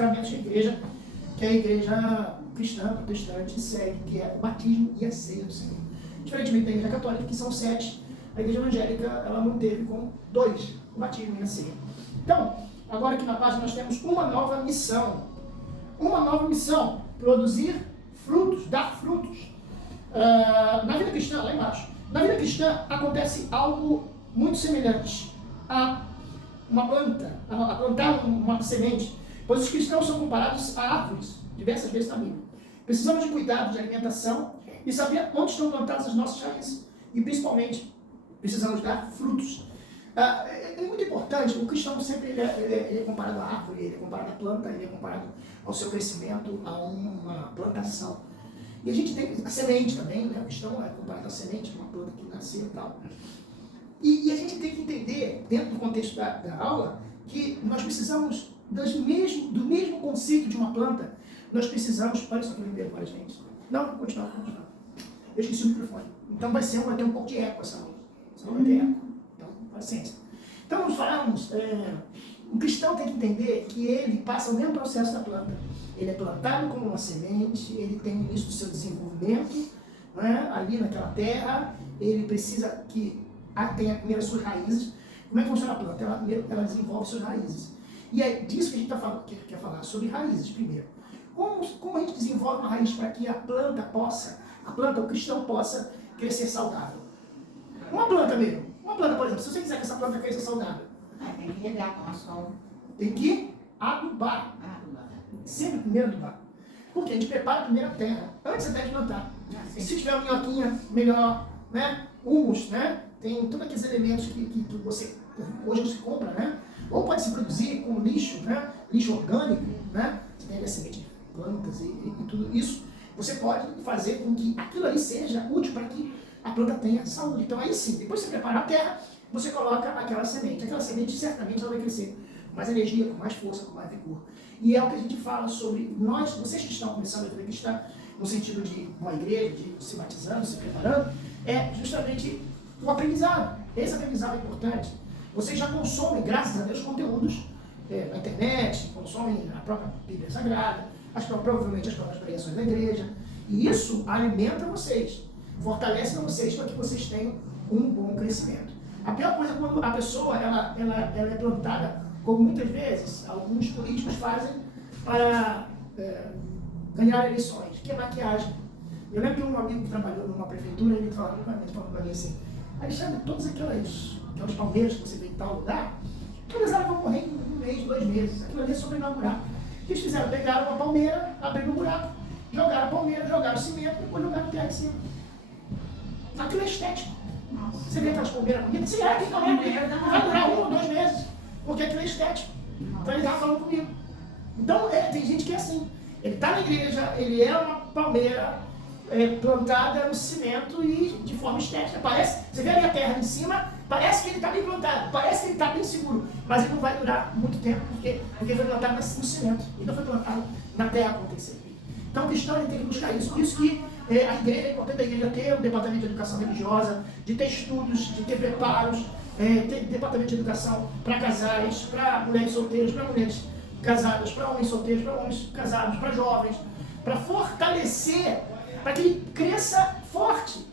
sacramentos que a igreja cristã, protestante, segue, que é o batismo e a ceia do Senhor. Diferentemente da igreja católica, que são 7, a igreja evangélica, ela manteve com 2, o batismo e a ceia. Então, agora aqui na página nós temos uma nova missão. Uma nova missão, produzir frutos, dar frutos. Na vida cristã, lá embaixo, na vida cristã acontece algo muito semelhante a uma planta, a plantar uma semente, pois os cristãos são comparados a árvores, diversas vezes na Bíblia. Precisamos de cuidado de alimentação e saber onde estão plantadas as nossas raízes. E principalmente, precisamos dar frutos. É muito importante, o cristão sempre ele é comparado à árvore, ele é comparado à planta, ele é comparado ao seu crescimento, a uma plantação. E a gente tem a semente também, né? O cristão é comparado à semente, uma planta que nasceu e tal. E a gente tem que entender, dentro do contexto da aula, que nós precisamos do mesmo conceito de uma planta. Nós precisamos... Olha só que eu lembrei agora, gente. Não, continua. Eu esqueci o microfone. Então vai ter um pouco de eco essa aula. Essa aula vai ter eco. Então, paciência. Então, nós falamos... o cristão tem que entender que ele passa o mesmo processo da planta. Ele é plantado como uma semente, ele tem o início do seu desenvolvimento, né, ali naquela terra, ele precisa que tenha primeiro as suas raízes. Como é que funciona a planta? Ela desenvolve suas raízes. E é disso que a gente quer falar, sobre raízes primeiro. Como a gente desenvolve uma raiz para que a planta, o cristão possa crescer saudável? Uma planta mesmo. Uma planta, por exemplo, se você quiser que essa planta cresça saudável, tem que regar com a sol. tem que adubar. Sempre primeiro adubar. Porque a gente prepara primeiro a terra, antes até de plantar. Se tiver uma minhoquinha, melhor, né? Humus, né? Tem todos aqueles elementos que hoje você compra, né? Ou pode se produzir com lixo, né? Lixo orgânico, né? Você tem a semente de plantas e tudo isso. Você pode fazer com que aquilo ali seja útil para que a planta tenha saúde. Então aí sim, depois de você preparar a terra, você coloca aquela semente. Aquela semente certamente ela vai crescer com mais energia, com mais força, com mais vigor. E é o que a gente fala sobre vocês que estão começando a vida cristã, no sentido de uma igreja, de se batizando, se preparando, é justamente o aprendizado. Esse aprendizado é importante. Vocês já consomem, graças a Deus, conteúdos na internet, consomem a própria Bíblia Sagrada, provavelmente as próprias pregações da igreja. E isso alimenta vocês, fortalece vocês para que vocês tenham um bom crescimento. A pior coisa é quando a pessoa ela é plantada, como muitas vezes alguns políticos fazem para ganhar eleições, que é maquiagem. Eu lembro de um amigo que trabalhou numa prefeitura, ele falou para mim assim: Alexandre, todas aquelas palmeiras que você vê em tal lugar, todas elas vão morrer em 1 mês, 2 meses. Aquilo ali é só para inaugurar. O que eles fizeram? Pegaram uma palmeira, abriram um buraco, jogaram a palmeira, jogaram o cimento e depois jogaram o terra em cima. Aquilo é estético. Você vê aquelas palmeiras bonitas? Sim, tem palmeira, vai durar 1 ou 2 meses, porque aquilo é estético. Então ele estava falando comigo. Então tem gente que é assim. Ele está na igreja, ele é uma palmeira plantada no cimento e de forma estética. Você vê ali a terra em cima, parece que ele está bem plantado, parece que ele está bem seguro, mas ele não vai durar muito tempo, porque foi plantado no cimento, ele não foi plantado na terra acontecer. Então o cristão ele tem que buscar isso. Por isso que a igreja, é importante a igreja ter um departamento de educação religiosa, de ter estudos, de ter preparos, ter departamento de educação para casais, para mulheres solteiras, para mulheres casadas, para homens solteiros, para homens casados, para jovens, para fortalecer, para que ele cresça forte.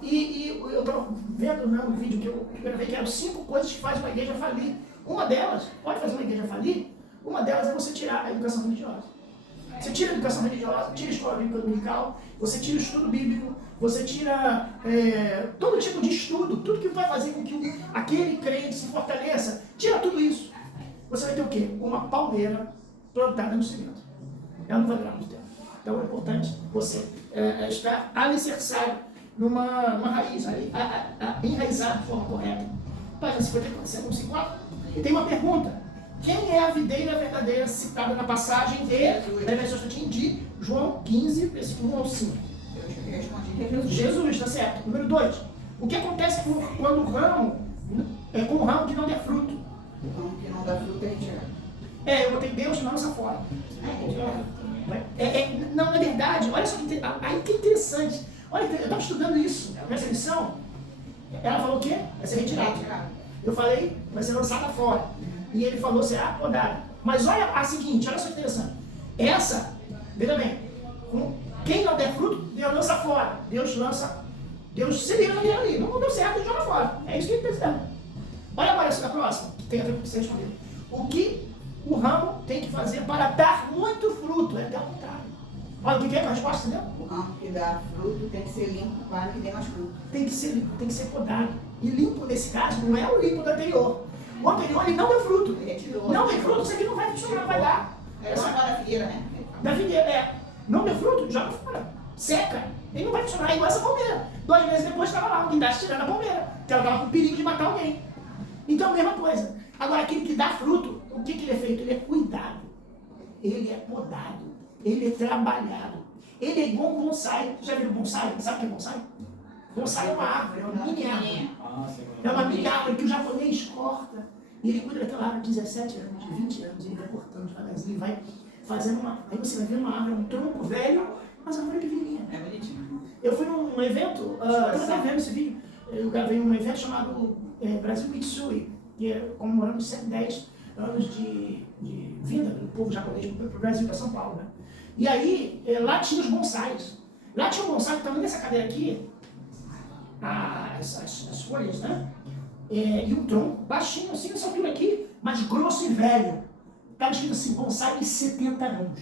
E eu estava vendo um vídeo que eu gravei, que eram 5 coisas que fazem uma igreja falir. Uma delas, pode fazer uma igreja falir, uma delas é você tirar a educação religiosa. Você tira a educação religiosa, tira a escola bíblica dominical, você tira o estudo bíblico, você tira todo tipo de estudo, tudo que vai fazer com que aquele crente se fortaleça, tira tudo isso. Você vai ter o quê? Uma palmeira plantada no cimento. Ela não vai durar muito tempo. Então é importante você estar alicerçado numa raiz, enraizado de forma correta. Página 54, 54. E tem uma pergunta. Quem é a videira verdadeira citada na passagem de João 15, versículo 1 ao 5? Eu respondi Jesus, está certo. Número 2. O que acontece quando o ramo com o ramo que não der fruto? O ramo que não dá fruto é retirado. Eu botei Deus não lança fora. Não, na verdade, olha só aí que interessante. Olha, eu estava estudando isso nessa lição. Ela falou o quê? Vai ser retirado. Eu falei, vai ser lançada fora. E ele falou, será podada. Mas olha a seguinte, olha só que interessante. Essa, veja bem, quem não der fruto, Deus lança fora. Deus se livra ali. Não deu certo, joga fora. É isso que ele está dizendo. Olha agora essa próxima, que tem a ver com o que você respondeu. O que o ramo tem que fazer para dar muito fruto? É até o contrário. Olha o que é a resposta, entendeu? O ramo que dá fruto tem que ser limpo para que dê mais fruto. Tem que ser podado. E limpo, nesse caso, não é o limpo do anterior. O anterior, ele não deu fruto. Ele retirou. Não tem fruto, isso aqui não vai funcionar, não vai dar. É só da figueira, né? Da figueira, não deu fruto, joga fora. Seca. Ele não vai funcionar, é igual essa palmeira. 2 meses depois estava lá, um guindaste tirando a palmeira. Porque ela estava com perigo de matar alguém. Então, a mesma coisa. Agora, aquele que dá fruto, o que ele é feito? Ele é cuidado. Ele é podado. Ele é trabalhado. Ele é igual um bonsai. Já viu bonsai? Sabe o que é bonsai? Bonsai é uma árvore, é uma mini árvore. É uma mini árvore que o japonês corta. E ele cuida daquela árvore de 17 anos, de 20 anos. Ele vai cortando devagarzinho, vai fazendo uma... Aí você vai ver uma árvore, um tronco velho, mas a árvore é pequenininha. É bonitinho. Eu fui num evento, eu estava vendo esse vídeo, eu gravei um evento chamado Brasil Mitsui, que é comemorando os 110 anos de vinda do povo japonês para o Brasil, para São Paulo, né? E aí, lá tinha os bonsais. Lá tinha um bonsai que tamanho dessa cadeira aqui, as folhas, né? E um tronco baixinho, assim, nessa altura aqui, mas grosso e velho. Estava escrito assim, bonsai de 70 anos.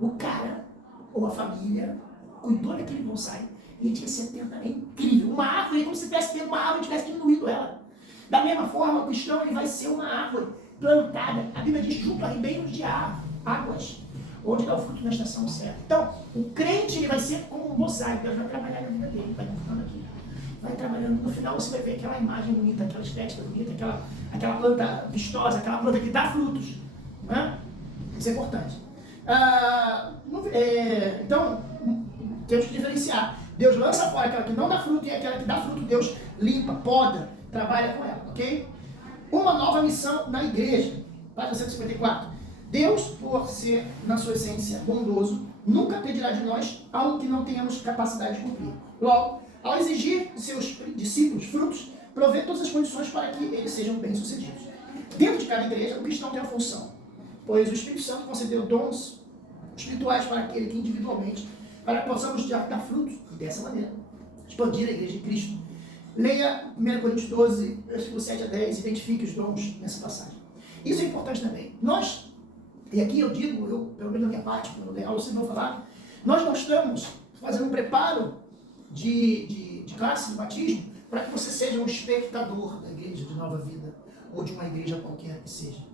O cara, ou a família, cuidou daquele bonsai. E tinha 70, é incrível. Uma árvore, é como se tivesse tendo uma árvore e tivesse diminuído ela. Da mesma forma, o cristão ele vai ser uma árvore plantada. A Bíblia diz, junto a ribeiros de águas, onde dá o fruto na estação certa. Então, o crente ele vai ser como um bonsai. Deus vai trabalhar na vida dele, vai cortando aqui. Vai trabalhando. No final você vai ver aquela imagem bonita, aquela estética bonita, aquela planta vistosa, aquela planta que dá frutos. Né? Isso é importante. Então, temos que diferenciar. Deus lança fora aquela que não dá fruto e aquela que dá fruto, Deus limpa, poda, trabalha com ela, ok? Uma nova missão na igreja. Página 154. Deus, por ser, na sua essência, bondoso, nunca pedirá de nós algo que não tenhamos capacidade de cumprir. Logo, ao exigir de seus discípulos frutos, provê todas as condições para que eles sejam bem-sucedidos. Dentro de cada igreja, o cristão tem uma função, pois o Espírito Santo concedeu dons espirituais para aquele que individualmente, para que possamos dar frutos dessa maneira, expandir a igreja de Cristo. Leia 1 Coríntios 12, versículo 7 a 10, identifique os dons nessa passagem. Isso é importante também. Nós, e aqui eu digo, pelo menos da minha parte, quando eu dei aula, vocês vão falar, nós não estamos fazendo um preparo de classe de batismo para que você seja um espectador da igreja de Nova Vida, ou de uma igreja qualquer que seja.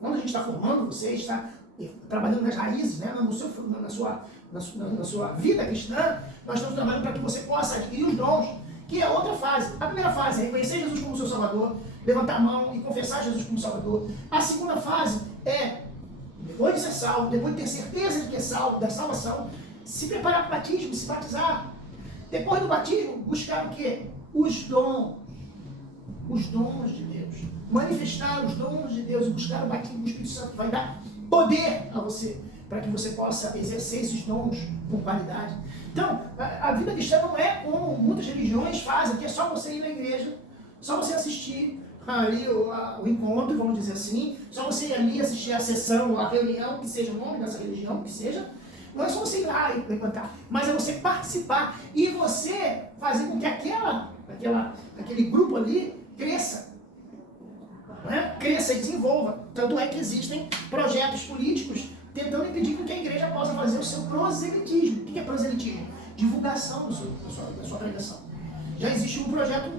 Quando a gente está formando, você está trabalhando nas raízes, né, na sua vida cristã, nós estamos trabalhando para que você possa adquirir os dons, que é outra fase. A primeira fase é reconhecer Jesus como seu Salvador, levantar a mão e confessar Jesus como Salvador. A segunda fase é, depois de ser salvo, depois de ter certeza de que é salvo, da salvação, se preparar para o batismo, se batizar. Depois do batismo, buscar o quê? Os dons de Deus. Manifestar os dons de Deus e buscar o batismo do Espírito Santo vai dar poder a você, para que você possa exercer esses dons com qualidade. Então, a vida cristã não é como muitas religiões fazem, que é só você ir na igreja, só você assistir ali o encontro, vamos dizer assim, só você ir ali assistir a sessão, a reunião, que seja o nome dessa religião, que seja. Não é só você ir lá e frequentar, mas é você participar e você fazer com que aquele grupo ali cresça. Né? Cresça e desenvolva. Tanto é que existem projetos políticos tentando impedir que a igreja possa fazer o seu proselitismo. O que é proselitismo? Divulgação da sua pregação. Já existe um projeto,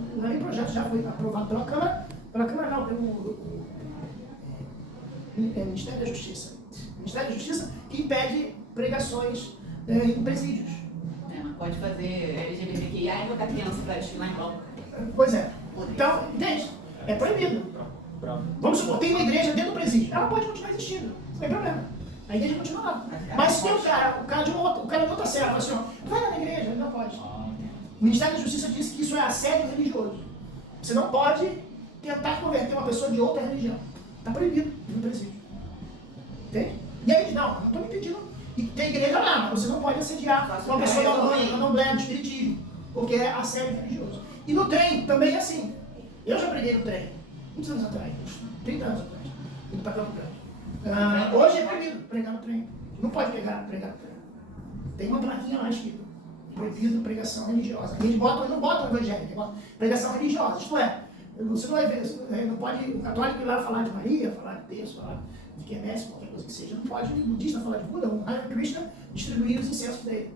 já foi aprovado pela Câmara não, pelo Ministério da Justiça. Ministério da Justiça que impede pregações em presídios. Mas pode fazer LGBTQIA e botar criança para desfilar em bloco. Pois é. Então, entende? É proibido. Vamos supor, tem uma igreja dentro do presídio. Ela pode continuar existindo. Não tem problema. A igreja continua lá. Mas se tem o cara de outra cela, fala assim, ó, vai lá na igreja, ele não pode. O Ministério da Justiça disse que isso é assédio religioso. Você não pode tentar converter uma pessoa de outra religião. Está proibido no presídio. Entende? E aí, não estou me impedindo. E tem igreja lá, mas você não pode assediar uma pessoa da candomblé, do espiritismo, porque é assédio religioso. E no trem também é assim. Eu já preguei no trem. muitos anos atrás, uns 30 anos atrás, indo para Campo Grande. Hoje é proibido pregar no trem. Não pode pregar no trem. Tem uma plaquinha lá escrito, proibido pregação religiosa. Eles não botam evangelho, eles botam pregação religiosa. Isto é, você não vai ver, não pode o católico ir lá falar de Maria, falar de Deus, falar de quermesse, qualquer coisa que seja. Não pode o budista falar de Buda, o Hare Krishna, distribuir os incensos dele.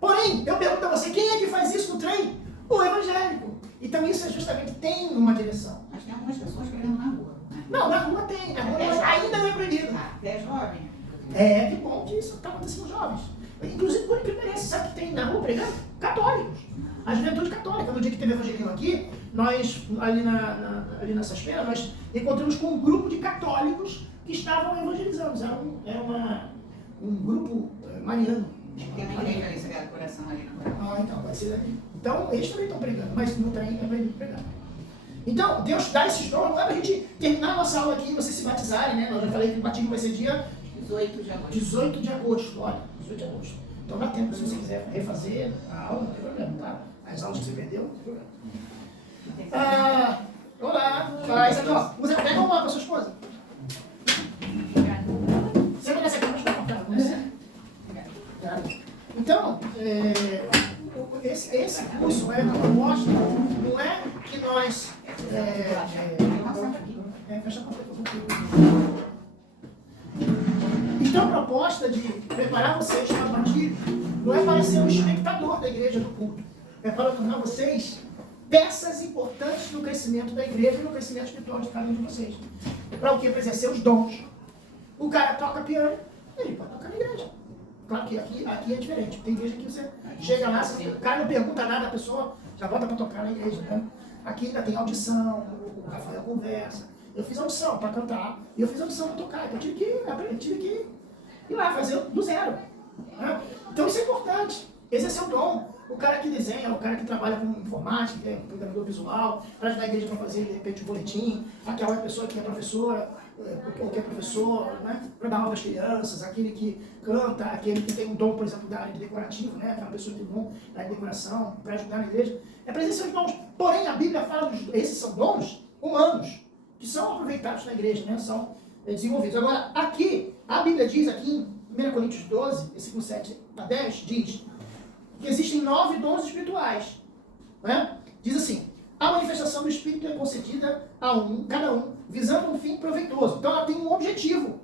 Porém, eu pergunto a você, quem é que faz isso no trem? O evangélico. Então isso é justamente tem uma direção. Mas tem algumas pessoas querendo na rua. Né? Não, na rua tem, na rua ainda não é proibido. Até jovem. É, que bom que isso está acontecendo com jovens. Inclusive, por que parece, sabe que tem na rua pregando? Católicos. A juventude católica. No dia que teve evangelismo aqui, nós, ali nessa feira, nós encontramos com um grupo de católicos que estavam evangelizando. Era um grupo mariano. Tem uma igreja ali, Sagrado Coração ali na rua. Então, vai ser ali. Então, eles também estão pregando, mas no trem é proibido pregar. Então, Deus dá esses dons, não é para a gente terminar a nossa aula aqui e vocês se batizarem, né? Eu já falei que o batismo vai ser dia 18 de agosto. 18 de agosto, olha, 18 de agosto. Então dá tempo, se você quiser refazer a aula, não tem problema, tá? As aulas que você perdeu, não tem problema. Olá, faz aqui, ó. Você pega uma com a sua esposa? Você conhece aqui, mas não, tá? Então, esse curso é uma proposta, não é que nós... fecha a porta, Então a proposta de preparar vocês para a batismo não é para ser um espectador da igreja do culto, é para tornar vocês peças importantes no crescimento da igreja e no crescimento espiritual de cada um de vocês. É para o quê? Para exercer os dons. O cara toca piano, ele pode tocar na igreja. Claro que aqui é diferente. Tem igreja que você chega lá, o cara não pergunta nada, a pessoa já bota para tocar na igreja. Né? Aqui ainda tem audição, o Rafael conversa. Eu fiz audição para cantar e eu fiz audição para tocar. Então eu tive que ir lá fazer do zero. Né? Então isso é importante. Esse é seu dom. O cara que desenha, o cara que trabalha com informática, que é um programador visual, para ajudar a igreja para fazer, de repente, um boletim, aquela pessoa que é professora, ou que é professor, né? Para dar aula às crianças, aquele que canta, aquele que tem um dom, por exemplo, da área de decorativo, né? Aquela pessoa que tem um dom da área de decoração, para ajudar na igreja. É para exercer os dons. Porém, a Bíblia fala esses são dons humanos, que são aproveitados na igreja, né? São desenvolvidos. Agora, aqui, a Bíblia diz, aqui em 1 Coríntios 12, versículo 7 a 10, diz que existem 9 dons espirituais. Né? Diz assim, a manifestação do Espírito é concedida a cada um, visando um fim proveitoso. Então ela tem um objetivo,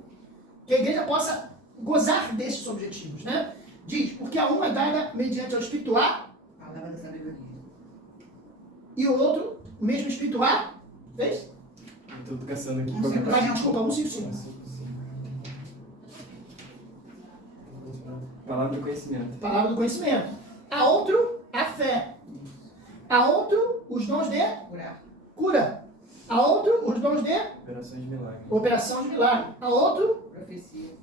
que a igreja possa gozar desses objetivos. Né? Diz, porque a um é dada mediante ao Espírito A, Palavra da sabedoria. E o outro, o mesmo Espírito A, fez? Estou caçando aqui. Desculpa, 155. Palavra do conhecimento. Palavra do conhecimento. A outro, a fé. A outro, os dons de cura. A outro, os dons de Operações de milagre. operação de milagre. A outro,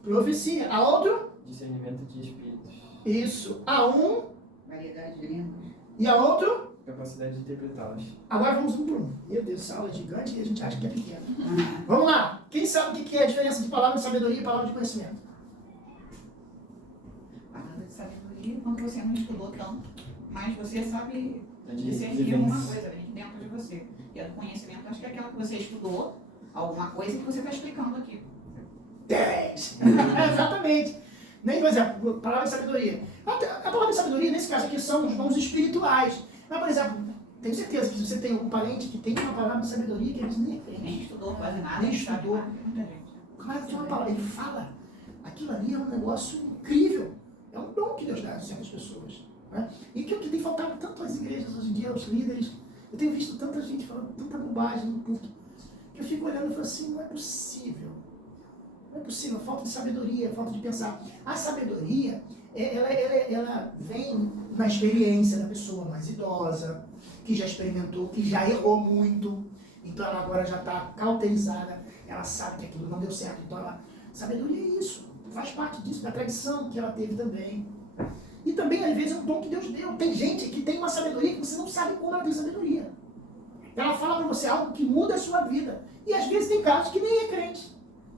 profecia. A outro, Discernimento de espíritos. isso. A um, Variedade de línguas. e a outro, Capacidade de interpretá-las. agora vamos um por um. Meu Deus, essa aula é gigante e a gente acha que é pequena. Vamos lá. Quem sabe o que é a diferença de palavra de sabedoria e palavra de conhecimento? Palavra de sabedoria, quando você não estudou tanto, mas você sabe De discernir alguma coisa dentro de você. E a do conhecimento, acho que é aquela que você estudou, alguma coisa que você está explicando aqui. 10! Exatamente. Nem, por exemplo, palavra de sabedoria. A palavra de sabedoria, nesse caso aqui, são os dons espirituais. Mas, por exemplo, tenho certeza que se você tem algum parente que tem uma palavra de sabedoria que eles nem Nem estudou quase nada. Nem não sabe estudou. nada, muita gente. Claro que tem uma palavra, ele fala. Aquilo ali é um negócio incrível. É um dom que Deus dá a certas pessoas. Né? E que é o que tem faltado tanto às igrejas hoje em dia, aos líderes. Eu tenho visto tanta gente falando tanta bobagem no culto, que eu fico olhando e falo assim, não é possível. Não é possível, falta de sabedoria, falta de pensar. A sabedoria, ela vem na experiência da pessoa mais idosa, que já experimentou, que já errou muito. Então ela agora já está cauterizada, ela sabe que aquilo não deu certo. Então sabedoria é isso, faz parte disso, da tradição que ela teve também. E também, às vezes, é um dom que Deus deu. Tem gente que tem uma sabedoria que você não sabe como ela tem sabedoria. Ela fala para você algo que muda a sua vida. E às vezes tem casos que nem é crente.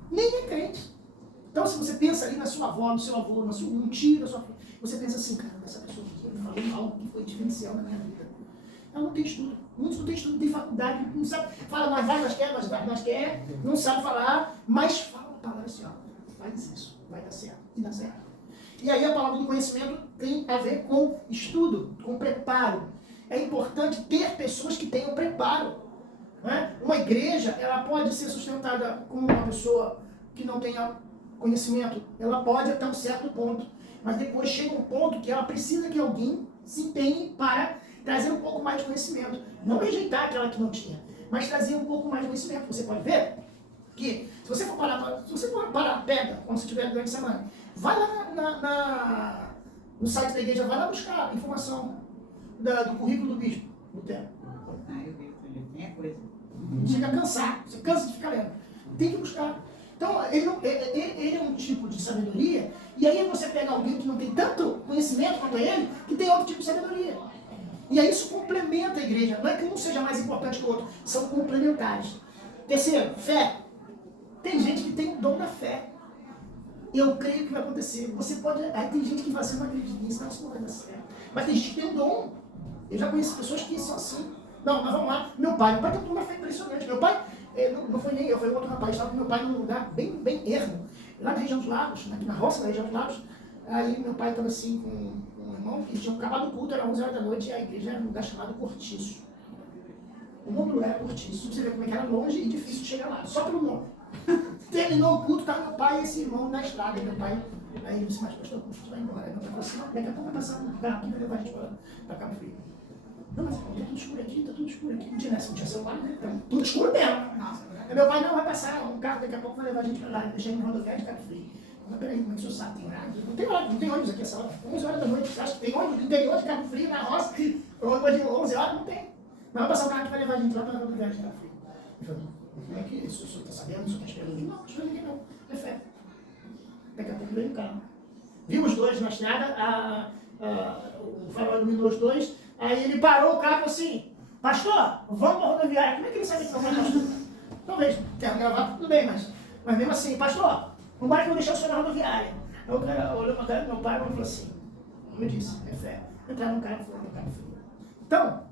Nem é crente. Então, se você pensa ali na sua avó, no seu avô, no tio, você pensa assim, cara, essa pessoa aqui me falou algo que foi diferencial na minha vida. Ela não tem estudo, Muitos não têm estudo, não têm faculdade, não sabe, fala, mas vai, mas quer, não sabe falar, mas fala a palavra assim, ó, faz isso, vai dar certo, e dá certo. E aí a palavra do conhecimento tem a ver com estudo, com preparo. É importante ter pessoas que tenham preparo. Né? Uma igreja, ela pode ser sustentada com uma pessoa que não tenha conhecimento, ela pode até um certo ponto, mas depois chega um ponto que ela precisa que alguém se empenhe para trazer um pouco mais de conhecimento. Não rejeitar aquela que não tinha, mas trazer um pouco mais de conhecimento. Você pode ver que, se você for parar, pega, quando você estiver durante a semana, vai lá no site da igreja, vai lá buscar informação do currículo do bispo, do tempo. Eu vi, tem coisa. Chega a cansar, você cansa de ficar lendo. Tem que buscar. Então, ele é um tipo de sabedoria, e aí você pega alguém que não tem tanto conhecimento quanto ele, que tem outro tipo de sabedoria. E aí isso complementa a igreja. Não é que um seja mais importante que o outro, são complementares. Terceiro, fé. Tem gente que tem o dom da fé. Eu creio que vai acontecer. Você pode. Aí tem gente que vai ser, não acredita nisso, não, isso não vai dar certo. Mas tem gente que tem um dom. Eu já conheci pessoas que são assim. Não, mas vamos lá. Meu pai tem um dom da fé impressionante. Meu pai, não foi nem eu, foi outro rapaz, estava com meu pai num lugar bem ermo, lá na região dos Lagos, na roça da região dos Lagos. Aí meu pai estava assim com um irmão, que tinha acabado o culto, era 11 horas da noite, e a igreja era um lugar chamado Cortiço. O nome do lugar era Cortiço. Você vê como é que era longe e difícil de chegar lá, só pelo nome. Terminou o culto, estava meu pai e esse irmão na estrada. E meu pai, aí ele disse, mas pastor, o culto vai embora. Aí meu pai falou assim, não, daqui a pouco vai passar um carro aqui e vai levar a gente para Cabo Frio. Não, mas tá tudo escuro aqui, tá tudo escuro aqui. Não tinha celular, né? Então, tudo escuro mesmo. Nossa. Aí meu pai, não, vai passar um carro, daqui a pouco vai levar a gente para lá. Deixa no rodoviário de Cabo Frio. Mas peraí, como é que o senhor sabe? Tem horário? Não tem ônibus aqui essa hora. 11 horas da noite, você acha que tem ônibus no interior de Cabo Frio, na roça? Ônibus de 11 horas? Não tem. Mas vai passar um carro que vai levar a gente lá para o rodoviário de Cabo Frio. Eu falei, como é que isso? O senhor está sabendo? O senhor está esperando ninguém? Não, não espero ninguém não. É fé. Daqui a pouco veio o carro. Vimos dois na estrada, o farol iluminou os dois, aí ele parou o carro e falou assim, pastor, vamos para a rodoviária. Como é que ele sabe que não vai, pastor? Talvez tenha gravado, tudo bem, mas mesmo assim, pastor, vamos que eu vou deixar o senhor na rodoviária. Aí o cara olhou para a cara do meu pai e falou assim, como eu disse, é fé. Entraram no carro e foram para o carro frio. Então,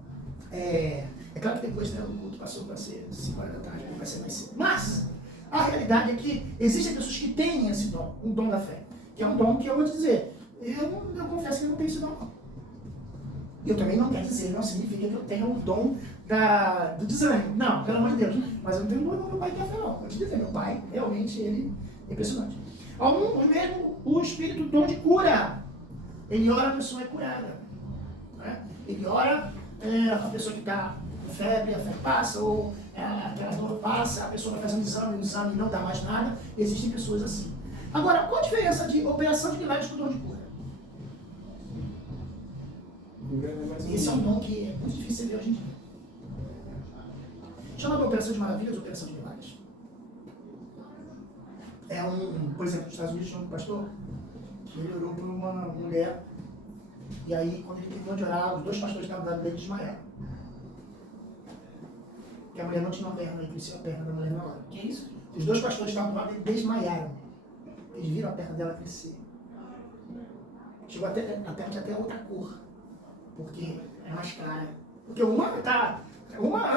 é claro que depois, né, o culto passou para ser 5 horas da tarde, vai ser mais cedo. Mas a realidade é que existem pessoas que têm esse dom, o dom da fé. Que é um dom que eu vou te dizer, eu confesso que eu não tenho esse dom, não. Eu também não quero dizer, não significa que eu tenha o dom do desânimo. Não, pelo amor de Deus. Mas eu não tenho o dom do meu pai que é fé, não. Vou te dizer, meu pai, realmente, ele é impressionante. Mesmo o espírito dom de cura. Ele ora, a pessoa é curada. Né? Ele ora, a pessoa que está com febre, a febre passa, ou aquela dor passa, a pessoa vai fazer um exame e não dá mais nada. Existem pessoas assim. Agora, qual a diferença de operação de milagres com dom de cura? Esse é um dom que é muito difícil de ver hoje em dia. Chama de operação de maravilhas ou operação de milagres. Por exemplo, nos Estados Unidos tinha um pastor que ele orou por uma mulher, e aí quando ele terminou de orar, os dois pastores que estavam do lado dele desmaiaram. Porque a mulher não tinha uma perna, ele cresceu a perna da mulher na hora. Que isso? Os dois pastores que estavam do lado dele desmaiaram. Eles viram a perna dela crescer. Chegou até outra cor. Porque é mais clara. Porque uma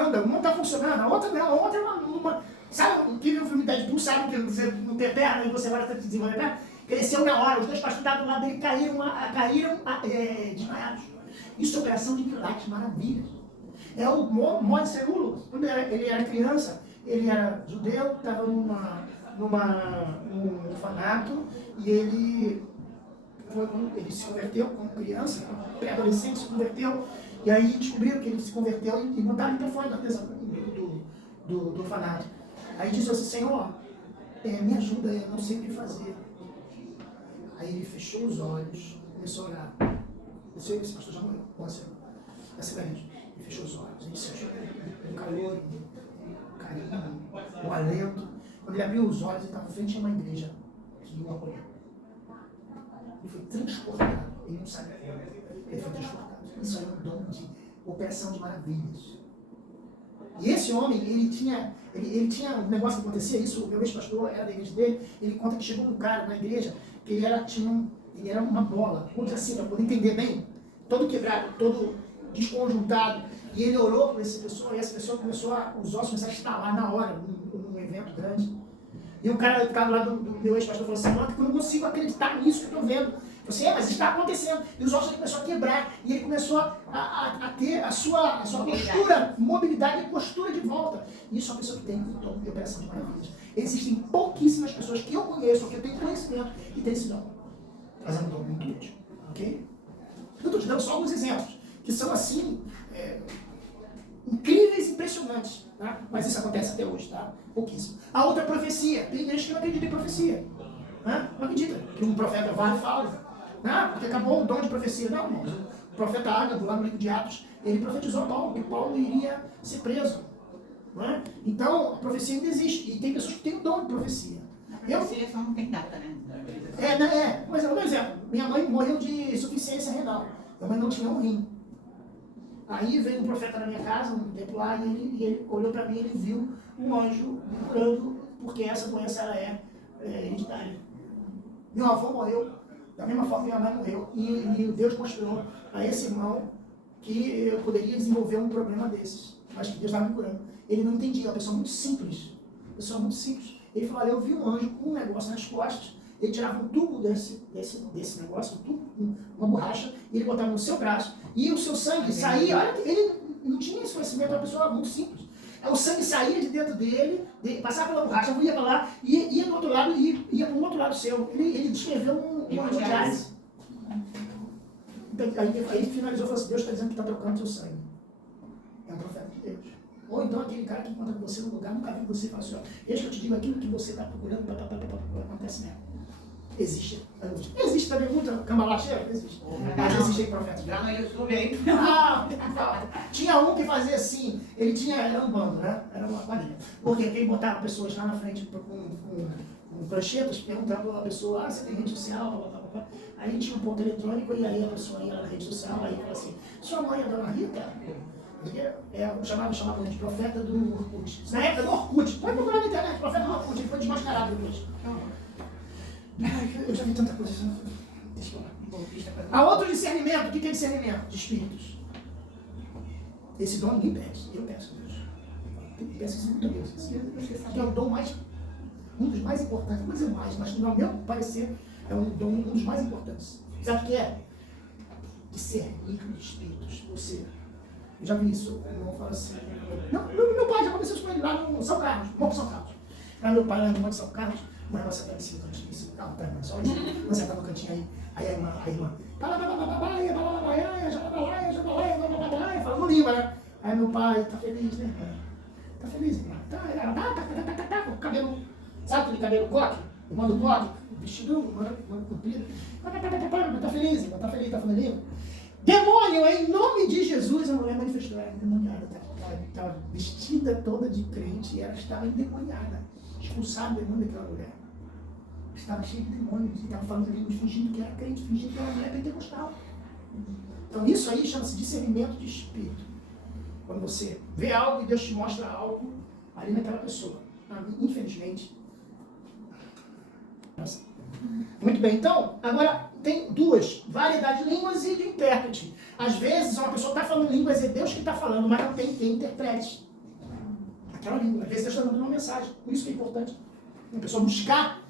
anda, uma está funcionando, a outra não, a outra é uma. Sabe, quem viu o filme Deadpool sabe que você não tem perna e você vai estar desenvolvendo perna? Cresceu na hora, os dois pastores estavam do lado dele caíram desmaiados. Isso é operação de milagres, maravilhas. É o Moisés Seulo, quando ele era criança, ele era judeu, estava num orfanato, e ele se converteu como criança, pré-adolescente, se converteu, e aí descobriram que ele se converteu e botaram ele para fora da prisão do orfanato. Aí disse assim, Senhor, me ajuda, eu não sei o que fazer. Aí ele fechou os olhos, começou a orar. Esse pastor já morreu, essa garante. Ele fechou os olhos, ele sentiu um calor, um carinho, um alento. Quando ele abriu os olhos, ele estava frente a uma igreja que o acolheu. Ele foi transportado, ele não sabe como, ele foi transportado. Isso é um dom de operação de maravilhas. E esse homem, ele tinha um negócio que acontecia, isso, o meu ex-pastor era da igreja dele, ele conta que chegou um cara na igreja, que ele era uma bola, vamos dizer assim, para poder entender bem, todo quebrado, todo desconjuntado, E ele orou por essa pessoa, e essa pessoa começou os ossos começaram a estalar na hora, num evento grande. E o cara lá do meu ex-pastor falou assim, eu não consigo acreditar nisso que eu estou vendo. Eu falei assim, mas isso está acontecendo. E os ossos começaram a quebrar. E ele começou a ter a sua postura, mobilidade e postura de volta. Isso é uma pessoa que tem um dom de operação de maravilhas. Existem pouquíssimas pessoas que eu conheço, que eu tenho conhecimento, e tem esse dom. Mas é um dom muito útil. Ok? Eu estou te dando só alguns exemplos, que são assim, incríveis e impressionantes. Tá? Mas isso acontece até hoje, tá? Pouquíssimo. A outra profecia. Tem gente que não acredita em profecia. Né? Não acredita que um profeta vai e fala. Né? Porque acabou o dom de profecia. Não, irmão. O profeta Ágabo, lá no livro de Atos, ele profetizou a Paulo, que Paulo iria ser preso. Né? Então, a profecia ainda existe. E tem pessoas que têm o dom de profecia. A profecia só não tem data, né? Mas por exemplo, minha mãe morreu de insuficiência renal. Minha mãe não tinha um rim. Aí veio um profeta na minha casa, um tempo lá, e ele olhou para mim e ele viu um anjo me curando, porque essa doença ela é hereditária. Meu avô morreu, da mesma forma minha mãe morreu, e Deus mostrou a esse irmão que eu poderia desenvolver um problema desses, mas que Deus estava me curando. Ele não entendia, uma pessoa muito simples. Ele falou, olha, eu vi um anjo com um negócio nas costas, ele tirava um tubo desse negócio, um tubo, uma borracha, e ele botava no seu braço, e o seu sangue saía, olha, ele não tinha esse conhecimento, era uma pessoa muito simples. O sangue saía de dentro dele, passava pela borracha, ia para lá, ia do outro lado, ia para o outro lado seu. Ele descreveu um anjo de Ares. Então, aí ele finalizou e falou assim, Deus está dizendo que está trocando seu sangue. É um profeta de Deus. Ou então aquele cara que encontra você no lugar, nunca viu você e fala assim, ó, deixa que eu te digo aquilo que você está procurando, acontece mesmo. Existe também muita cambalacheira? Existe. Mas existem profetas. Já no YouTube aí. Tinha um que fazia assim, era um bando, né? Era uma quadrilha. Porque ele botava pessoas lá na frente com pranchetas, perguntando a pessoa, você tem rede social? Blá, blá, blá. Aí tinha um ponto eletrônico e aí a pessoa ia lá na rede social, aí falava assim, sua mãe é Dona Rita? Chamavam de profeta do Orkut. Na época do Orkut, pode procurar na internet, profeta do Orkut, ele foi desmascarado depois. Eu já vi tanta coisa. Deixa eu lá. Há outro discernimento. O que é discernimento? De espíritos. Esse dom ninguém pede. Eu peço a Deus. Eu peço muito a Deus. Que é o dom um dos mais importantes. Não vou dizer mais, mas no meu parecer é um dos mais importantes. Sabe o que é? Discernir de espíritos. Eu já vi isso. O irmão fala assim. Meu pai já aconteceu isso com ele lá no São Carlos. Monte São Carlos. Lá meu pai lá no Monte São Carlos. Uma irmã sentada nesse carro, tá, irmã? Só uma sentada no cantinho aí. Aí a irmã. Falando língua, né? Aí meu pai, tá feliz, né, irmã? Tá feliz, irmã? Tá, com o cabelo, sabe aquele cabelo coque? Irmã do coque? Vestido, mano comprido. Tá feliz, irmã? Tá feliz, tá falando língua? Demônio, em nome de Jesus, a mulher manifestou, ela era endemoniada, estava vestida toda de crente e ela estava endemoniada. Expulsado o demônio daquela mulher. Estava cheio de demônios e estava falando línguas, fingindo que era crente, fingindo que era mulher pentecostal. Então isso aí chama-se discernimento de espírito. Quando você vê algo e Deus te mostra algo ali naquela pessoa. Infelizmente. Nossa. Muito bem, então, agora tem duas variedades de línguas e de intérprete. Às vezes uma pessoa está falando línguas e é Deus que está falando, mas não tem quem interprete aquela língua. Às vezes Deus está dando uma mensagem. Por isso que é importante uma pessoa buscar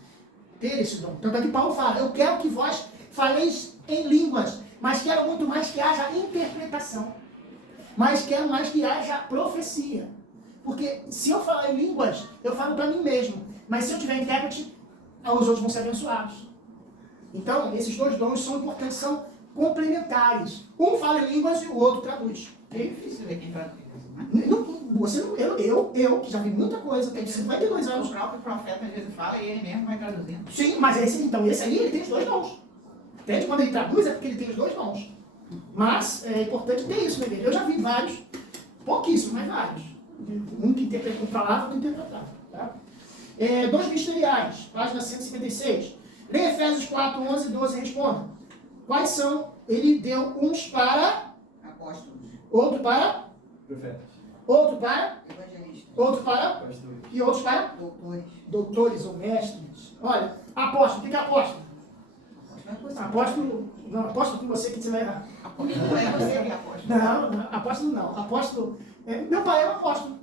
ter esse dom. Tanto é que Paulo fala, eu quero que vós faleis em línguas, mas quero muito mais que haja interpretação. Mas quero mais que haja profecia. Porque se eu falar em línguas, eu falo para mim mesmo. Mas se eu tiver intérprete, os outros vão ser abençoados. Então, esses dois dons são importantes, são complementares. Um fala em línguas e o outro traduz. É difícil ver quem traduz. Eu, que já vi muita coisa, tenho 52 anos. O próprio profeta às vezes fala e ele mesmo vai traduzindo. Sim, mas esse aí ele tem os dois dons. Entende? Quando ele traduz é porque ele tem os dois dons. Mas é importante ter isso na igreja. Eu já vi vários, pouquíssimos, mas vários. Um que interpreta uma palavra, outro interpretava. Tá? Dons ministeriais, página 156. Lê Efésios 4, 11 e 12 e responda. Quais são? Ele deu uns para apóstolos, outro para Profetas. outro para evangelistas, outro para Pastores. e outros para doutores. doutores ou mestres. Olha, apóstolo, o que é apóstolo? Apóstolo, não, apóstolo com você que você vai errar. Apóstolo não é você que é apóstolo. Não, apóstolo não. Apóstolo, meu pai é um apóstolo.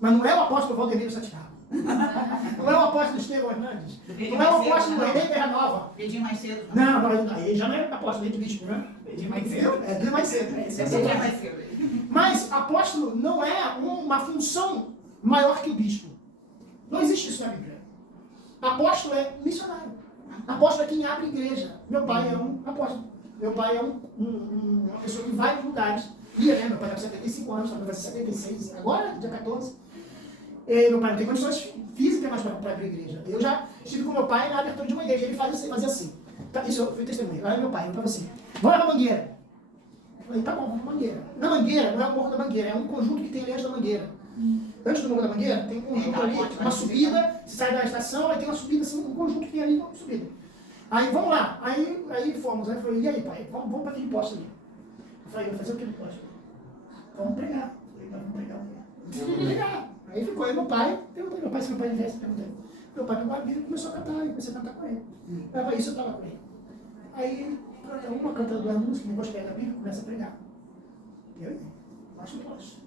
Mas não é o apóstolo Valdemiro Santiago. Não é o apóstolo Estevão Hernandes. Não é o apóstolo René Terra Nova. Dedinho mais cedo. Não, ele já não é apóstolo, ele é bispo, né? Dedinho mais cedo. É, bem mais cedo. Dedinho mais cedo. Mas apóstolo não é uma função maior que o bispo. Não existe isso na Bíblia. Apóstolo é missionário. Apóstolo é quem abre igreja. Meu pai é um apóstolo. Meu pai é uma pessoa que vai em lugares. Ia, né? Meu pai está com 75 anos, vai fazer 76, agora, dia 14. Meu pai não tem condições físicas mais para abrir igreja. Eu já estive com meu pai na abertura de uma igreja. Ele fazia assim. Isso eu fui testemunho. Olha meu pai, ele estava assim. Vamos lá na Mangueira. Eu falei, tá bom, vamos na Mangueira. Na Mangueira, não é o Morro da Mangueira, é um conjunto que tem ali antes da Mangueira. Antes do Morro da Mangueira, tem um conjunto ali, uma subida, você sai da estação, aí tem uma subida, assim, um conjunto que tem ali, uma subida. Aí, vamos lá. Aí fomos. Aí eu falei, e aí, pai, vamos para aquele posto ali. Eu falei, vou fazer o que no posto? Vamos pregar. Eu falei, vamos pregar o quê? Vamos pregar. Aí ficou aí meu pai, perguntei, meu pai, se meu pai investe, perguntei. Meu pai pegou a Bíblia e começou a cantar, e comecei a cantar com ele. Aí isso eu estava com ele. Aí, uma canta duas músicas, depois pega a Bíblia e começa a pregar. E eu, acho que posso.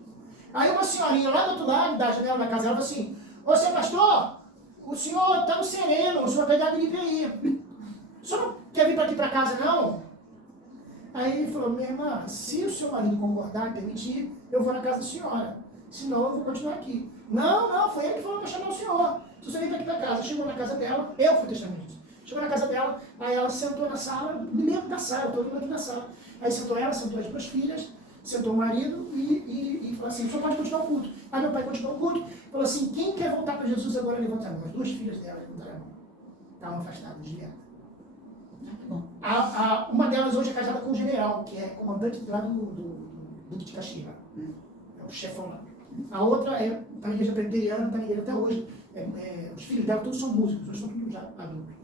Aí uma senhorinha lá do outro lado da janela da casa, ela falou assim, ô seu pastor, o senhor está no sereno, o senhor vai pegar a Bíblia aí. O senhor não quer vir para aqui para casa, não? Aí ele falou, minha irmã, se o seu marido concordar e permitir, eu vou na casa da senhora. Senão eu vou continuar aqui. Não, foi ele que falou para chamar o senhor. Se você vem aqui para casa, chegou na casa dela, eu fui testemunho disso. Chegou na casa dela, aí ela sentou na sala, dentro da sala, eu estou vindo aqui na sala. Aí sentou ela, sentou as duas filhas, sentou o marido e falou assim, o senhor pode continuar o culto. Aí meu pai continuou o culto, falou assim, quem quer voltar para Jesus agora levanta a mão. As duas filhas dela levantaram a mão. Estavam afastadas de guerra. Uma delas hoje é casada com um general, que é comandante lá do de Caxias. É o chefão lá. A outra é da igreja presbiteriana, está na igreja até hoje. Os filhos dela todos são músicos, hoje são todos já adultos.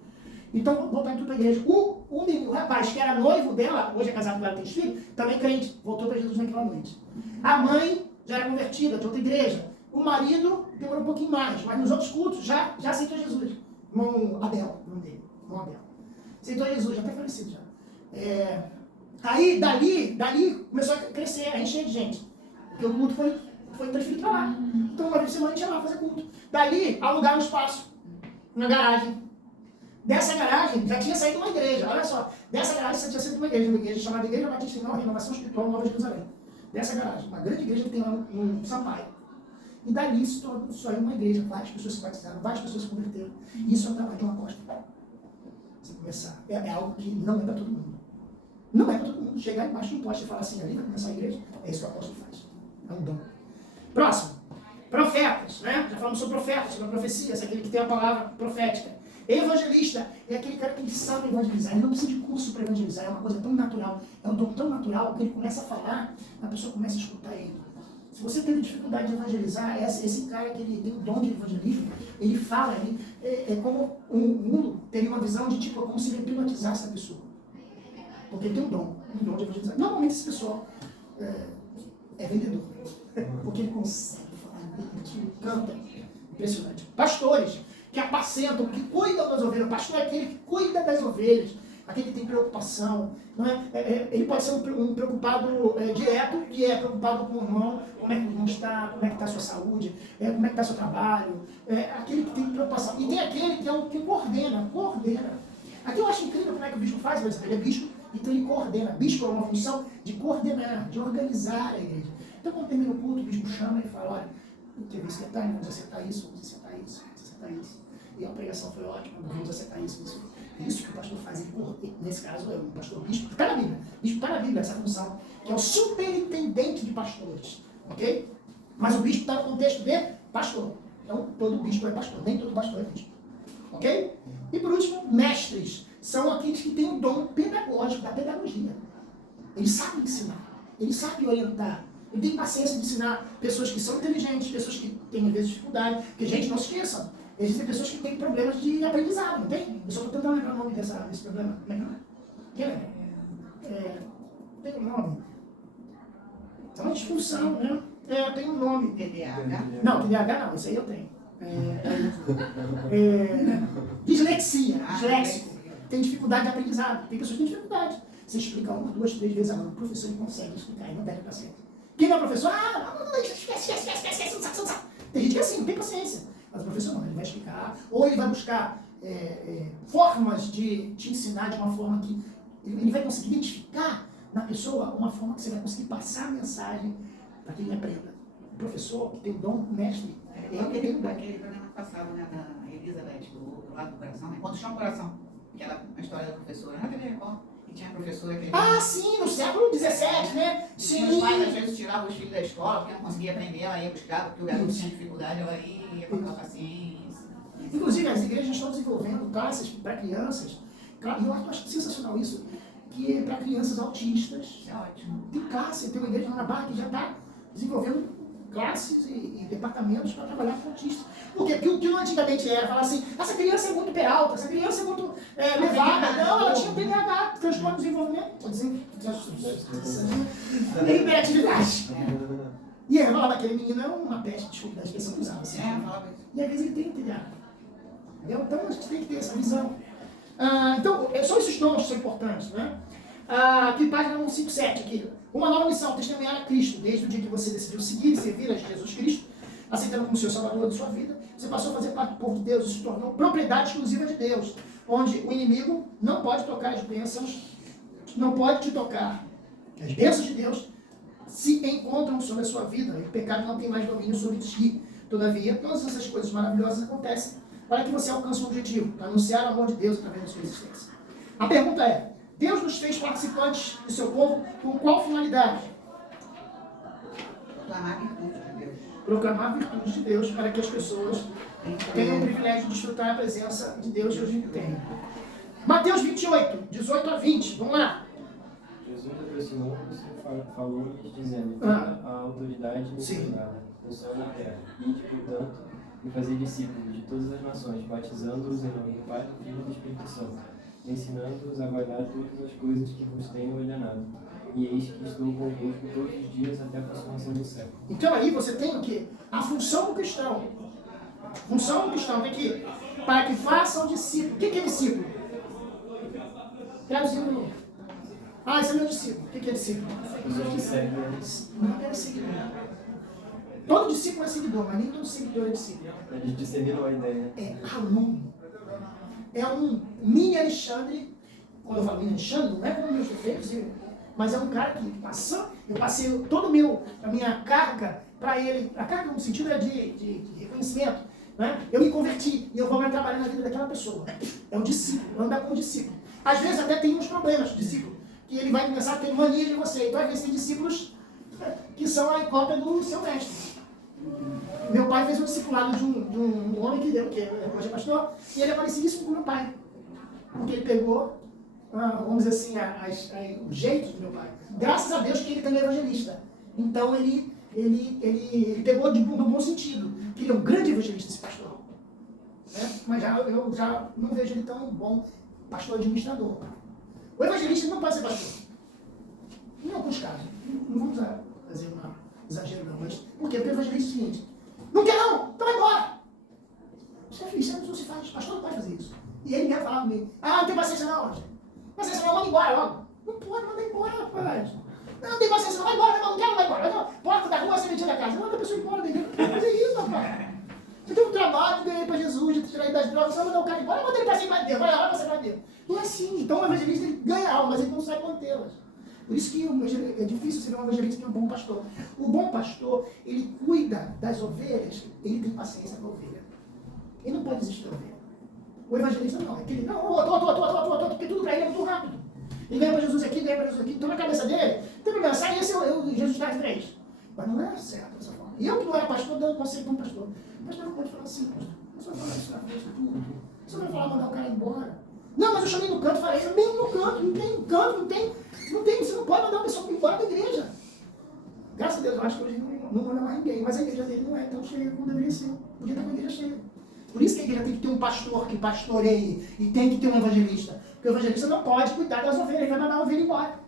Então, voltaram tudo para a igreja. O rapaz que era noivo dela, hoje é casado com ela, tem filhos, também crente, voltou para Jesus naquela noite. A mãe já era convertida, de outra igreja. O marido demorou um pouquinho mais, mas nos outros cultos já aceitou Jesus. Irmão Abel, o nome dele. Irmão Abel. Aceitou Jesus, já está falecido já. Aí, dali, começou a crescer, a encher de gente. Porque o culto foi transferido para lá. Então, uma vez por semana a gente ia lá fazer culto. Dali, alugaram um espaço, na garagem. Dessa garagem, já tinha saído uma igreja, olha só. Dessa garagem, já tinha saído uma igreja chamada Igreja Batista Final Renovação Espiritual Nova Jerusalém. Dessa garagem, uma grande igreja que tem lá no Sampaio. E dali saiu uma igreja, várias pessoas se batizaram, várias pessoas se converteram. E isso é o trabalho de um apóstolo. Você começar. É algo que não é para todo mundo. Não é para todo mundo. Chegar embaixo de um poste e falar assim, ali vai começar a igreja. É isso que o apóstolo faz. É um dom. Próximo. Profetas, né? Já falamos sobre profetas, sobre a profecia, esse é aquele que tem a palavra profética. Evangelista é aquele cara que sabe evangelizar. Ele não precisa de curso para evangelizar. É uma coisa tão natural. É um dom tão natural que ele começa a falar, a pessoa começa a escutar ele. Se você teve dificuldade de evangelizar, esse cara que ele tem um dom de evangelismo, ele fala, é como o mundo teria uma visão de tipo, como se ele hipnotizasse a pessoa. Porque ele tem um dom de evangelizar. Normalmente esse pessoal é vendedor. Porque ele consegue falar, ele canta. Impressionante. Pastores que apacentam, que cuidam das ovelhas. O pastor é aquele que cuida das ovelhas, aquele que tem preocupação. Não é? Ele pode ser um preocupado direto, que é preocupado com o irmão, como é que o irmão está, como é que está a sua saúde, como é que está o seu trabalho. Aquele que tem preocupação. E tem aquele que é o que coordena. Aqui eu acho incrível como é que o bispo faz, por exemplo, ele é bispo, então ele coordena. Bispo é uma função de coordenar, de organizar a igreja. Então quando termina o culto, o bispo chama e fala, olha, teve esse detalhe, vamos acertar isso, vamos acertar isso, vamos acertar isso. E a pregação foi ótima, vamos acertar isso, isso. Isso que o pastor faz, nesse caso é o pastor bispo, está na Bíblia. Bispo está na Bíblia, essa função, que é o superintendente de pastores, ok? Mas o bispo está no contexto de pastor. Então, todo bispo é pastor, nem todo pastor é bispo, ok? E por último, mestres, são aqueles que têm o dom pedagógico, da pedagogia. Eles sabem ensinar, eles sabem orientar, ele tem paciência de ensinar pessoas que são inteligentes, pessoas que têm às vezes dificuldade, porque gente, não se esqueçam. Existem pessoas que têm problemas de aprendizado, não tem? Eu só estou tentando lembrar o nome desse problema. Como é que é? Quem lembra? Tem um nome. É uma disfunção, né? Tem um nome. TDAH? Não, TDAH não, isso aí eu tenho. Dislexia. tem dificuldade de aprendizado. Tem pessoas que têm dificuldade. Você explica 1, 2, 3 vezes agora. O professor não consegue explicar, ele não perde paciência. Quem não é professor? Não, esquece, não sabe. Tem gente que é assim, não tem paciência. Mas o professor não, ele vai explicar. Ou ele vai buscar formas de te ensinar de uma forma que ele vai conseguir identificar na pessoa uma forma que você vai conseguir passar a mensagem para que ele aprenda. O professor que tem o dom mestre, ele tem o dom. Aquele programa passado, né, da Elizabeth, do lado do coração, né? Quando chama o coração, que era a história da professora, na TV Record, que tinha a professora que... Sim, no século XVII, né? Sim. Os pais às vezes tiravam os filhos da escola porque não conseguia aprender, ela ia buscar, porque o garoto tinha dificuldade, ela ia com aquela paciência. Inclusive, as igrejas estão desenvolvendo classes para crianças, e eu acho sensacional isso, que é para crianças autistas. Isso é ótimo. Tem classe, tem uma igreja lá na Barra que já está desenvolvendo classes e departamentos para trabalhar com autistas. Por quê? Porque o que antigamente era falar assim, essa criança é muito peralta, essa criança é muito levada. Não, ela tinha TDAH, transtorno de desenvolvimento, hiperatividade. E aí falava, aquele menino é uma peste, desculpa, da expressão que usava assim. Falava isso. E às vezes ele tem TDAH. Então a gente tem que ter essa visão. Então, são esses dons que são importantes, né? Aqui, página 157, aqui. Uma nova missão, testemunhar a Cristo. Desde o dia que você decidiu seguir e servir a Jesus Cristo, aceitando como seu salvador da sua vida, você passou a fazer parte do povo de Deus e se tornou propriedade exclusiva de Deus, onde o inimigo não pode tocar as bênçãos, não pode te tocar. As bênçãos de Deus se encontram sobre a sua vida, e o pecado não tem mais domínio sobre ti. Todavia, todas essas coisas maravilhosas acontecem para que você alcance um objetivo, para anunciar o amor de Deus através da sua existência. A pergunta é, Deus nos fez participantes do seu povo com qual finalidade? Proclamar a virtude de Deus. Proclamar a virtude de Deus para que as pessoas tenham o privilégio de desfrutar a presença de Deus que hoje tem. Mateus 28, 18 a 20, vamos lá. Jesus aproximou-se e falou-lhes, dizendo, toda a autoridade me foi dada no céu e na terra. Ide, portanto, e fazer discípulos de todas as nações, batizando-os em nome do Pai, do Filho e do Espírito Santo, ensinando-os a guardar todas as coisas que vos tenho ordenado. E eis que estou convosco todos os dias até a consumação do século. Então aí você tem o quê? A função do cristão. A função do cristão tem que, para que façam discípulo. O que é discípulo? Traduzindo. Esse é meu discípulo. O que é discípulo? Pessoas que seguem eles. Não é seguidor. Todo discípulo é seguidor, mas nem todo seguidor é discípulo. Eles disseminam a ideia. É aluno. É um mini Alexandre. Quando eu falo mini Alexandre, não é como meus defeitos, mas é um cara que eu passei toda a minha carga para ele. A carga no sentido é de reconhecimento. Né? Eu me converti e eu vou trabalhar na vida daquela pessoa. É um discípulo, andar com um discípulo. Às vezes até tem uns problemas de discípulo, que ele vai começar a ter mania de você. Então às vezes tem discípulos que são a cópia do seu mestre. Meu pai fez um discipulado de um homem que hoje é pastor, e ele é parecidíssimo com meu pai. Porque ele pegou, vamos dizer assim, o jeito do meu pai. Graças a Deus que ele também é evangelista. Então ele pegou no bom sentido, que ele é um grande evangelista, esse pastor. Mas eu já não vejo ele tão bom pastor administrador. O evangelista não pode ser pastor. Em alguns casos. Não vamos fazer um exagero não, mas por quê? Porque o evangelista é o seguinte, não quer não, então vai embora. Isso não se faz, pastor não pode fazer isso. E ele quer falar comigo, não tem paciência não, Roger. Paciência não, manda embora logo. Não pode, manda embora, rapaz. Não tem paciência não, vai embora, não quero, vai embora. Não, porta da rua, sementinha da casa. Manda a pessoa embora dele. Não pode fazer isso, rapaz. Você tem um trabalho de ganhar para Jesus, de tirar ele das drogas, você vai mandar o cara embora, manda ele para cima de Deus, vai lá para cima de Deus. Não é assim. Então o evangelista ele ganha almas, mas ele não sabe mantê-las. Por isso que é difícil ser um evangelista que é um bom pastor. O bom pastor, ele cuida das ovelhas, ele tem paciência com a ovelha. Ele não pode desistir da ovelha. O evangelista não, porque tudo para ele é muito rápido. Ele ganha para Jesus aqui, ganha para Jesus aqui, então na cabeça dele, tem problema, sai esse Jesus traz 3. Mas não é certo dessa forma. E eu que não era pastor, dando conselho para um pastor. O pastor não pode falar assim, pastor. Você vai falar isso na frente de tudo. Você vai falar mandar o cara embora. Não, mas eu chamei no canto, falei, nem no canto, não tem, você não pode mandar uma pessoa embora da igreja. Graças a Deus, eu acho que hoje não manda mais ninguém, mas a igreja dele não é tão cheia como deveria ser. Podia ter uma igreja cheia. Por isso que a igreja tem que ter um pastor que pastoreie e tem que ter um evangelista. Porque o evangelista não pode cuidar das ovelhas, ele vai mandar a ovelha embora.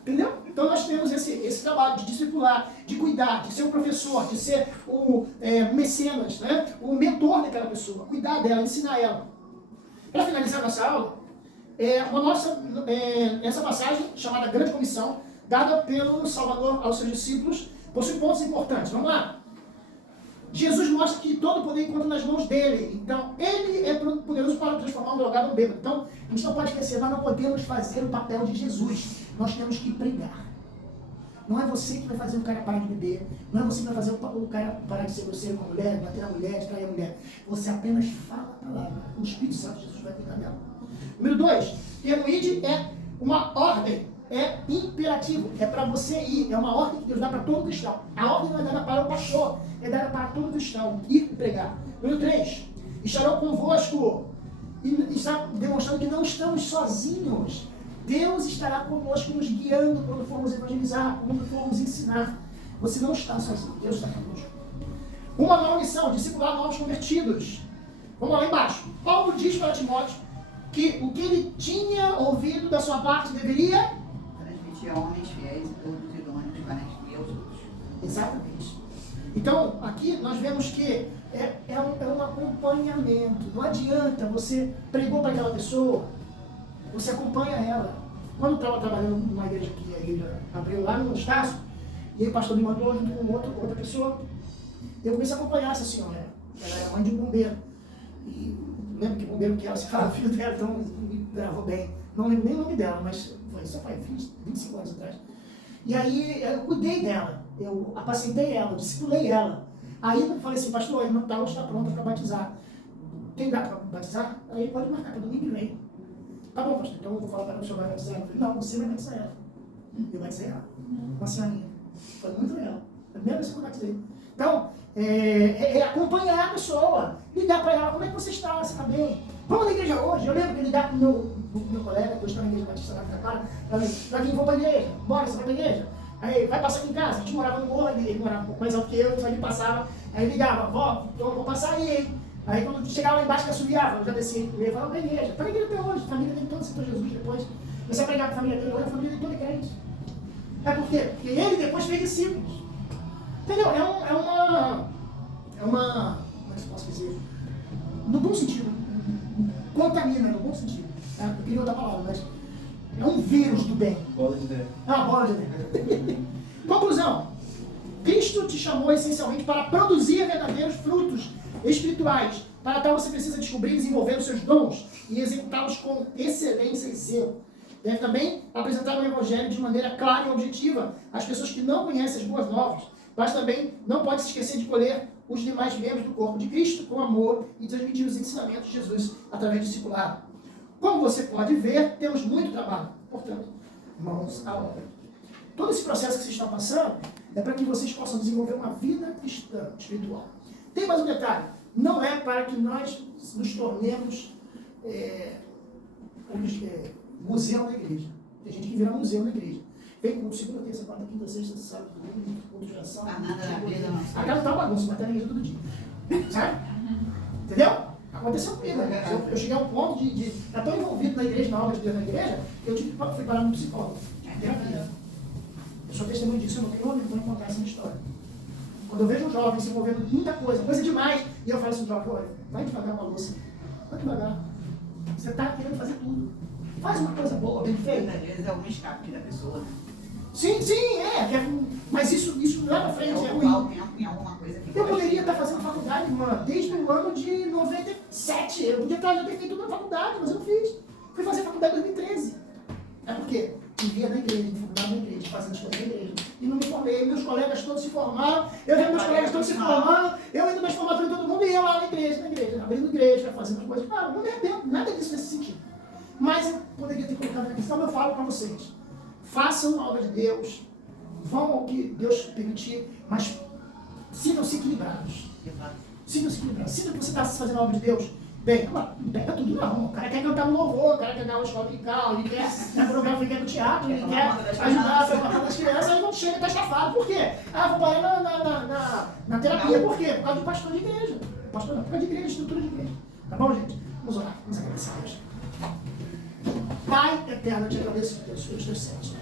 Entendeu? Então nós temos esse trabalho de discipular, de cuidar, de ser o professor, de ser o mecenas, né? O mentor daquela pessoa, cuidar dela, ensinar ela. Para finalizar nossa aula, essa passagem, chamada Grande Comissão, dada pelo Salvador aos seus discípulos, possui pontos importantes. Vamos lá. Jesus mostra que todo o poder encontra nas mãos dele. Então, ele é poderoso para transformar um drogado em um bêbado. Então, a gente não pode esquecer, nós não podemos fazer o papel de Jesus. Nós temos que pregar. Não é você que vai fazer o cara parar de beber. Não é você que vai fazer o cara parar de ser grosseiro com a mulher, bater na mulher, distrair a mulher. Você apenas fala a palavra. O Espírito Santo de Jesus vai cuidar dela. Número 2. Termo id é uma ordem. É imperativo. É para você ir. É uma ordem que Deus dá para todo cristão. A ordem não é dada para o pastor. É dada para todo cristão. Ir e pregar. Número 3. Estarão convosco. E está demonstrando que não estamos sozinhos. Deus estará conosco, nos guiando quando formos evangelizar, quando formos ensinar. Você não está sozinho, Deus está conosco. Uma nova missão, discipular novos convertidos. Vamos lá embaixo. Paulo diz para Timóteo que o que ele tinha ouvido da sua parte deveria transmitir a homens fiéis e todos idôneos para instruir aos outros. Exatamente. Então, aqui nós vemos que é um acompanhamento. Não adianta você pregou para aquela pessoa, você acompanha ela. Quando eu estava trabalhando numa igreja que a igreja abriu lá no Estácio, e aí o pastor me mandou junto com outra pessoa, eu comecei a acompanhar essa senhora. Ela era mãe de um bombeiro. E lembro que bombeiro que ela se fala, filho dela, então me gravou bem. Não lembro nem o nome dela, mas isso faz 25 anos atrás. E aí eu cuidei dela, eu apacentei ela, discipulei ela. Aí eu falei assim, pastor, a irmã tal está pronta para batizar. Tem data para batizar? Aí pode marcar para domingo que vem. Tá bom, pastor, então eu vou falar para ela que o senhor vai batizar ela. Eu falei, não, você vai batizar ela. Eu batizei ela. Uma senhorinha. Foi muito legal. A primeira vez que eu batizei. Então, acompanhar a pessoa. Ligar para ela, como é que você está? Você está bem? Vamos na igreja hoje? Eu lembro de ligar para o meu colega, que hoje está na igreja batista lá na cara, para quem for para a igreja. Bora, você vai para a igreja? Aí, vai passar aqui em casa. A gente morava no morro, ele morava um pouco mais alto que eu, então ele passava. Aí ligava, vó, eu vou passar aí, hein? Aí quando chegava lá embaixo que assobiava, eu já descia, eu ia falar para a igreja. Está na igreja até hoje, a família dele toda aceitou Jesus depois. Comecei a pregar para a família dele, hoje a família dele toda é crente. É por quê? Porque ele depois fez discípulos. Entendeu? É uma. Como é que eu posso dizer? No bom sentido. Contamina, no bom sentido. Eu queria outra palavra, mas. É um vírus do bem. Bola de neve. Bola de neve. Conclusão. Cristo te chamou essencialmente para produzir verdadeiros frutos espirituais. Para tal você precisa descobrir e desenvolver os seus dons e executá-los com excelência e zelo. Deve também apresentar o Evangelho de maneira clara e objetiva às pessoas que não conhecem as boas novas, mas também não pode se esquecer de colher os demais membros do corpo de Cristo com amor e transmitir os ensinamentos de Jesus através do discipulado. Como você pode ver, temos muito trabalho. Portanto, mãos à obra. Todo esse processo que vocês estão passando é para que vocês possam desenvolver uma vida cristã, espiritual. Tem mais um detalhe. Não é para que nós nos tornemos museu na igreja. Tem gente que vira museu na igreja. Vem com segunda, terça, quarta, quinta, sexta, sábado, domingo, culto de oração. Nada na vida, não. A casa tá uma bagunça, mas tá na igreja todo dia. Sabe? Entendeu? Aconteceu comigo. Eu cheguei a um ponto de estar tão envolvido na igreja, na obra de Deus na igreja, que eu fui parar no psicólogo. Terapia. Eu sou testemunho disso, eu não tenho nome para contar essa história. Quando eu vejo um jovem se envolvendo em muita coisa demais, e eu falo assim, jovem, olha, vai devagar com a louça. Vai devagar. Você está querendo fazer tudo. Faz uma coisa boa, bem feita. Às vezes é um escape da pessoa. Sim, mas isso lá na frente é ruim. Em alguma coisa que Eu poderia estar fazendo faculdade, mano, desde o ano de 97. Eu podia já ter feito tudo na faculdade, mas eu não fiz. Fui fazer faculdade em 2013. É porque vivia na igreja, me formava na igreja, fazendo as coisas na igreja. E não me formei. Meus colegas todos se formaram, eu vendo meus colegas todos se formando, eu indo nas formaturas de todo mundo e eu lá na igreja, abrindo igreja, fazendo as coisas. Não me arrependo, nada disso nesse sentido. Mas eu poderia ter colocado na questão, eu falo para vocês. Façam a obra de Deus, vão ao que Deus permitir, mas sintam-se equilibrados. Sintam-se equilibrados. Sintam que você está fazendo a obra de Deus. Bem, não pega tudo não. O cara quer cantar no louvor, o cara quer dar uma escola musical, ele quer coreografar, ele quer no teatro, ele quer ajudar a formação das crianças, aí não chega e está estafado. Por quê? Vou parar na terapia. Por quê? Por causa do pastor de igreja. Pastor não, por causa de igreja, estrutura de igreja. Tá bom, gente? Vamos orar, vamos agradecer a Deus. Pai eterno, eu te agradeço pelos teus servos.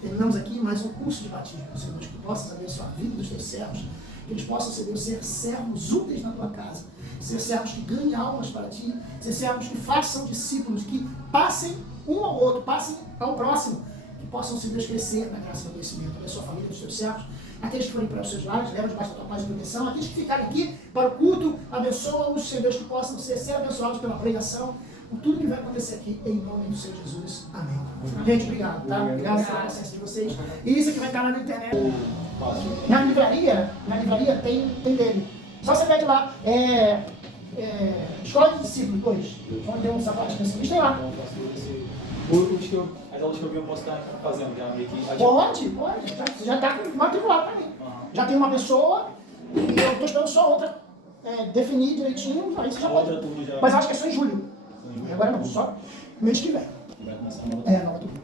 Terminamos aqui mais um curso de batismo, Senhor, que tu possas abençoar a vida dos teus servos, que eles possam, Senhor, ser servos úteis na tua casa, ser servos que ganhem almas para ti, ser servos que façam discípulos, que passem um ao outro, passem ao próximo, que possam se Deus crescer na graça do conhecimento. Abençoa a família dos teus servos, aqueles que forem para os seus lares, leva debaixo da tua paz e proteção, aqueles que ficarem aqui para o culto, abençoa-os, Senhor Deus, que possam ser abençoados pela pregação, por tudo que vai acontecer aqui, em nome do Senhor Jesus. Amém. Gente, obrigado, tá? Obrigado pela paciência de vocês. E isso aqui vai estar lá na internet. Na livraria tem dele. Só você pede lá, Escola de Discípulos 2, onde tem um sapato de tem lá. As aulas que eu vi eu posso estar fazendo já meio que... Pode. Você já está matriculado para mim. Já tem uma pessoa e eu estou esperando só outra definir direitinho, aí você já pode. Mas acho que é só em julho. Agora não, só mês que vem. Vai começar a nova turma. Nova turma.